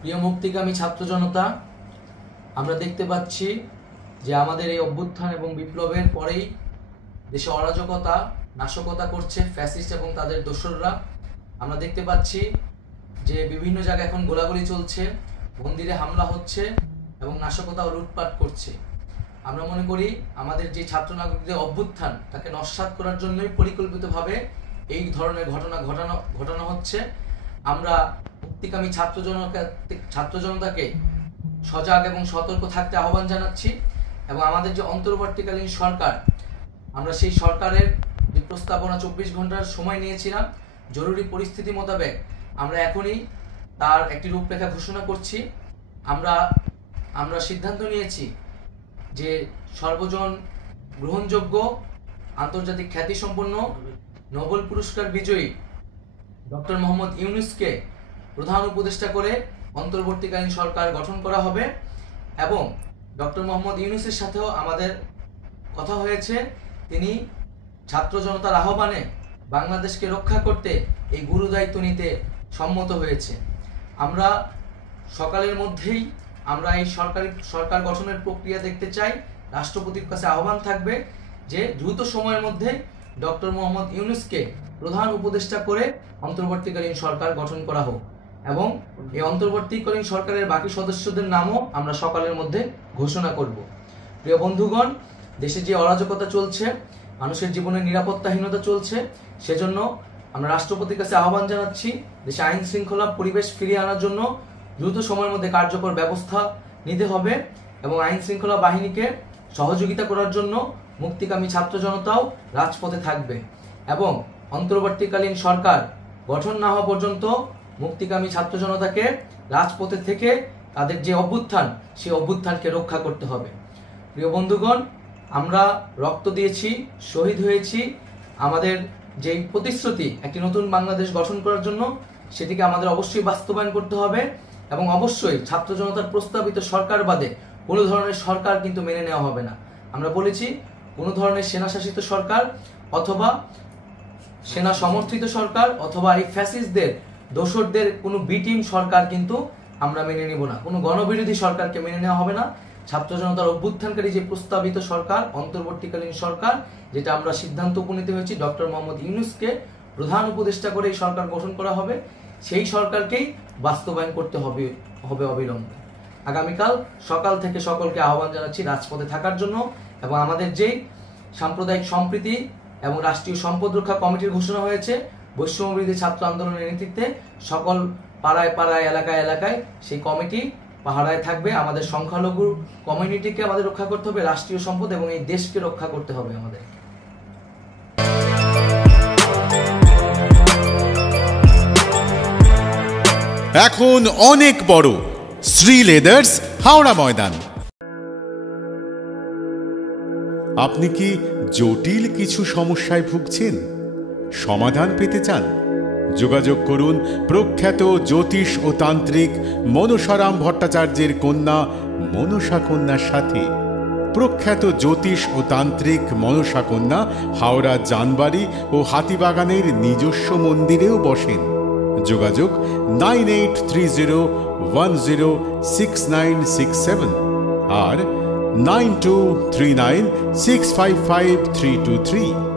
প্রিয় মুক্তিকামী ছাত্র জনতা, আমরা দেখতে পাচ্ছি যে আমাদের এই অভ্যুত্থান এবং বিপ্লবের পরেই দেশে অরাজকতা নাশকতা করছে ফ্যাসিস্ট এবং তাদের দোসররা। আমরা দেখতে পাচ্ছি যে বিভিন্ন জায়গায় এখন গোলাগুলি চলছে, মন্দিরে হামলা হচ্ছে এবং নাশকতা ও লুটপাট করছে। আমরা মনে করি আমাদের যে ছাত্র নাগরিকদের অভ্যুত্থান তাকে নস্যাৎ করার জন্যই পরিকল্পিতভাবে এই ধরনের ঘটনা ঘটানো হচ্ছে। আমরা মুক্তিকামী ছাত্র জনতাকে সজাগ এবং সতর্ক থাকতে আহ্বান জানাচ্ছি এবং আমাদের যে অন্তর্বর্তীকালীন সরকার, আমরা সেই সরকারের যে প্রস্তাবনা 24 ঘন্টার সময় নিয়েছিলাম, জরুরি পরিস্থিতি মোতাবেক আমরা এখনই তার একটি রূপরেখা ঘোষণা করছি। আমরা সিদ্ধান্ত নিয়েছি যে সর্বজন গ্রহণযোগ্য আন্তর্জাতিক খ্যাতিসম্পন্ন নোবেল পুরস্কার বিজয়ী ডক্টর মোহাম্মদ ইউনূসকে প্রধান উপদেষ্টা করে অন্তর্বর্তীকালীন সরকার গঠন করা হবে এবং ডক্টর মোহাম্মদ ইউনূসের সাথেও আমাদের কথা হয়েছে। তিনি ছাত্র জনতার আহ্বানে বাংলাদেশকে রক্ষা করতে এই গুরু দায়িত্ব নিতে সম্মত হয়েছে। আমরা সকালের মধ্যেই আমরা এই সরকার গঠনের প্রক্রিয়া দেখতে চাই। রাষ্ট্রপতির কাছে আহ্বান থাকবে যে দ্রুত সময়ের মধ্যে ডক্টর মোহাম্মদ ইউনূসকে প্রধান উপদেষ্টা করে অন্তর্বর্তীকালীন সরকার গঠন করা হোক এবং এই অন্তর্বর্তীকালীন সরকারের বাকি সদস্যদের নামও আমরা সকালের মধ্যে ঘোষণা করব। প্রিয় বন্ধুগণ, দেশে যে অরাজকতা চলছে, মানুষের জীবনের নিরাপত্তাহীনতা চলছে, সেজন্য আমরা রাষ্ট্রপতির কাছে আহ্বান জানাচ্ছি দেশে আইন শৃঙ্খলা পরিবেশ ফিরিয়ে আনার জন্য দ্রুত সময়ের মধ্যে কার্যকর ব্যবস্থা নিতে হবে এবং আইন শৃঙ্খলা বাহিনীকে সহযোগিতা করার জন্য মুক্তিকামী ছাত্র জনতাও রাজপথে থাকবে এবং অন্তর্বর্তীকালীন সরকার গঠন না হওয়া পর্যন্ত মুক্তিকামী ছাত্র জনতাকে রাজপথে থেকে তাদের যে অভ্যুত্থান, সেই অভ্যুত্থানকে রক্ষা করতে হবে। প্রিয় বন্ধুগণ, আমরা রক্ত দিয়েছি, শহীদ হয়েছি। আমাদের যে প্রতিশ্রুতি একটি নতুন বাংলাদেশ গঠন করার জন্য, সেটিকে আমাদের অবশ্যই বাস্তবায়ন করতে হবে এবং অবশ্যই ছাত্র জনতার প্রস্তাবিত সরকার বাদে কোনো ধরনের সরকার কিন্তু মেনে নেওয়া হবে না। আমরা বলেছি কোনো ধরনের সেনাশাসিত সরকার অথবা সেনা সমর্থিত সরকার অথবা এই ফ্যাসিস্টদের দোসরদের কোনো বি টিম সরকার কিন্তু আমরা মেনে নেব না। কোনো গণবিরোধী সরকারকে মেনে নেওয়া হবে না। ছাত্র জনতার অভ্যুত্থানকারী যে প্রস্তাবিত সরকার, অন্তর্বর্তীকালীন সরকার, যেটা আমরা সিদ্ধান্ত উপনীত হয়েছি ডক্টর মোহাম্মদ ইউনূসকে প্রধান উপদেষ্টা করে এই সরকার গঠন করা হবে, সেই সরকারকেই বাস্তবায়ন করতে হবে অবিলম্বে। আগামীকাল সকাল থেকে সকলকে আহ্বান জানাচ্ছি রাজপথে থাকার জন্য এবং আমাদের যেই সাম্প্রদায়িক সম্প্রীতি এবং রাষ্ট্রীয় সম্পদ রক্ষা কমিটির ঘোষণা হয়েছে বৈষম্যবিরোধী ছাত্র আন্দোলনের নেতৃত্বে, সকল পাড়ায় পাড়ায় এলাকায় এলাকায় সেই কমিটি পাহারায় থাকবে। আমাদের সংখ্যালঘু কমিউনিটিকে আমাদের রক্ষা করতে হবে, রাষ্ট্রীয় সম্পদ এবং এই দেশকে রক্ষা করতে হবে আমাদের। এখন অনেক বড় শ্রী লেদার্স হাওড়া ময়দান। আপনি কি জটিল কিছু সমস্যায় ভুগছেন, সমাধান পেতে চান? যোগাযোগ করুন প্রখ্যাত জ্যোতিষ ও তান্ত্রিক মনসারাম ভট্টাচার্যের কন্যা মনসা কন্যার সাথে। প্রখ্যাত জ্যোতিষ ও তান্ত্রিক মনসা কন্যা হাওড়া জানবাড়ি ও হাতিবাগানের নিজস্ব মন্দিরেও বসেন। যোগাযোগ 9830106967 আর 9239655323।